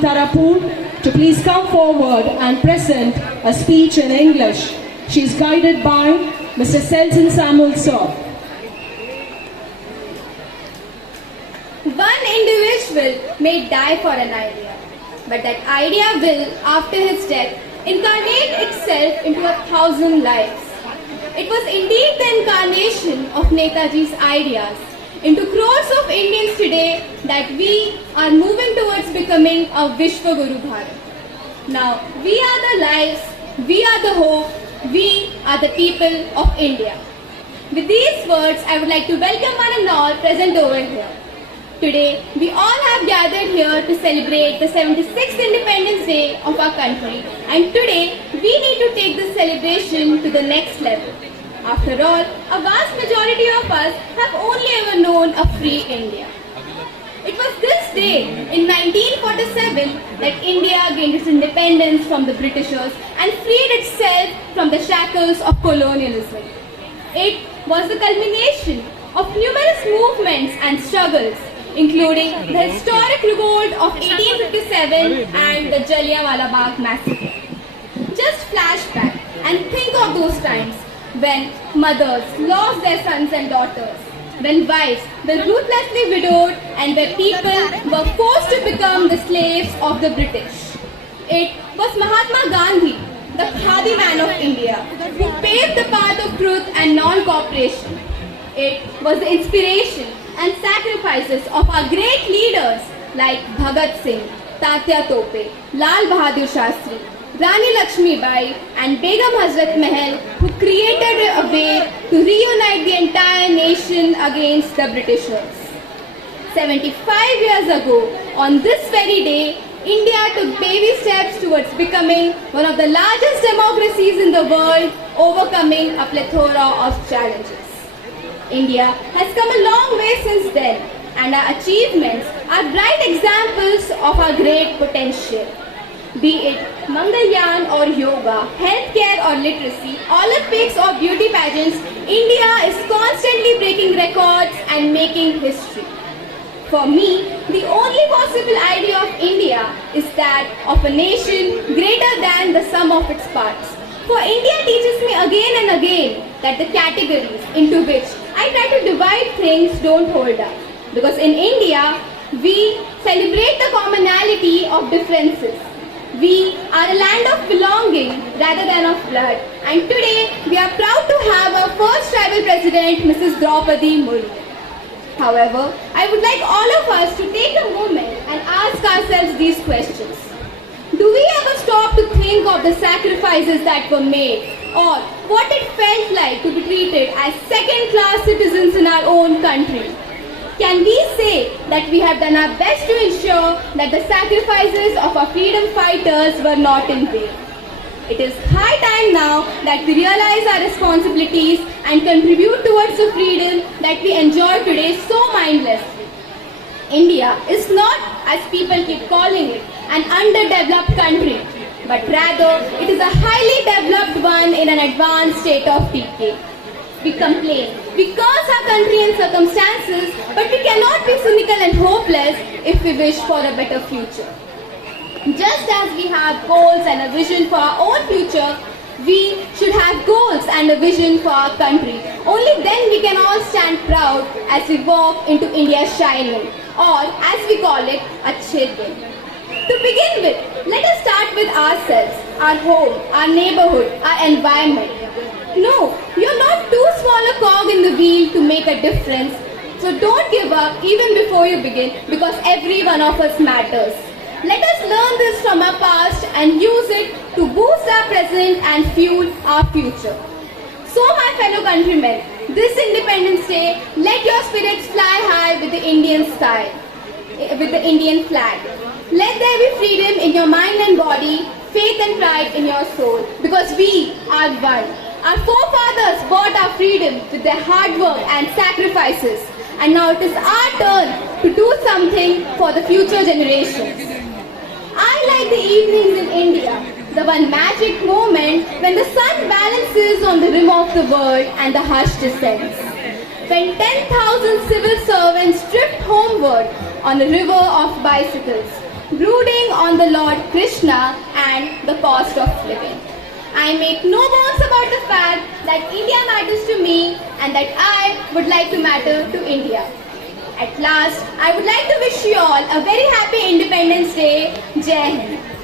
TARAPUR to please come forward and present a speech in English. She is guided by Mr. Selton Samuel Sir. One individual may die for an idea, but that idea will, after his death, incarnate itself into 1,000 lives. It was indeed the incarnation of Netaji's ideas into crores of Indians today that we are moving towards becoming a Vishwa Guru Bharat. Now, we are the lives, we are the hope, we are the people of India. With these words, I would like to welcome one and all present over here. Today, we all have gathered here to celebrate the 76th Independence Day of our country, and today we need to take this celebration to the next level. After all, a vast majority of us have only ever known a free India. It was this day in 1947 that India gained its independence from the Britishers and freed itself from the shackles of colonialism. It was the culmination of numerous movements and struggles, including the historic revolt of 1857 and the Jallianwala Bagh massacre. Just flashback and think of those times when mothers lost their sons and daughters, when wives were ruthlessly widowed, and where people were forced to become the slaves of the British. It was Mahatma Gandhi, the Khadi man of India, who paved the path of truth and non-cooperation. It was the inspiration and sacrifices of our great leaders like Bhagat Singh, Tatya Tope, Lal Bahadur Shastri, Rani Lakshmi Bai and Begum Hazrat Mahal, who created a way to reunite the entire nation against the Britishers. 75 years ago, on this very day, India took baby steps towards becoming one of the largest democracies in the world, overcoming a plethora of challenges. India has come a long way since then, and our achievements are bright examples of our great potential. Be it Mangalyaan or yoga, healthcare or literacy, Olympics or beauty pageants, India is constantly breaking records and making history. For me, the only possible idea of India is that of a nation greater than the sum of its parts. For India teaches me again and again that the categories into which I try to divide things don't hold up. Because in India, we celebrate the commonality of differences. We are a land of belonging rather than of blood. And today, we are proud to have our first tribal president, Mrs. Draupadi Murmu. However, I would like all of us to take a moment and ask ourselves these questions. Do we ever stop to think of the sacrifices that were made, or what it felt like to be treated as second-class citizens in our own country? Can we say that we have done our best to ensure that the sacrifices of our freedom fighters were not in vain? It is high time now that we realize our responsibilities and contribute towards the freedom that we enjoy today so mindlessly. India is not, as people keep calling it, an underdeveloped country, but rather it is a highly developed one in an advanced state of decay. We complain, we curse our country and circumstances, but we cannot be cynical and hopeless if we wish for a better future. Just as we have goals and a vision for our own future, we should have goals and a vision for our country. Only then we can all stand proud as we walk into India's shining, or as we call it, Achhe Din. To begin with, let us start with ourselves, our home, our neighborhood, our environment. No, you're not too small a cog in the wheel to make a difference. So don't give up even before you begin, because every one of us matters. Let us learn this from our past and use it to boost our present and fuel our future. So my fellow countrymen, this Independence Day, let your spirits fly high with the Indian sky, with the Indian flag. Let there be freedom in your mind and body, faith and pride in your soul, because we are one. Our forefathers bought our freedom with their hard work and sacrifices, and now it is our turn to do something for the future generations. I like the evenings in India, the one magic moment when the sun balances on the rim of the world and the hush descends. When 10,000 civil servants drift homeward on a river of bicycles, brooding on the Lord Krishna and the cost of living. I make no bones about the fact that India matters to me and that I would like to matter to India. At last, I would like to wish you all a very happy Independence Day. Jai Hind.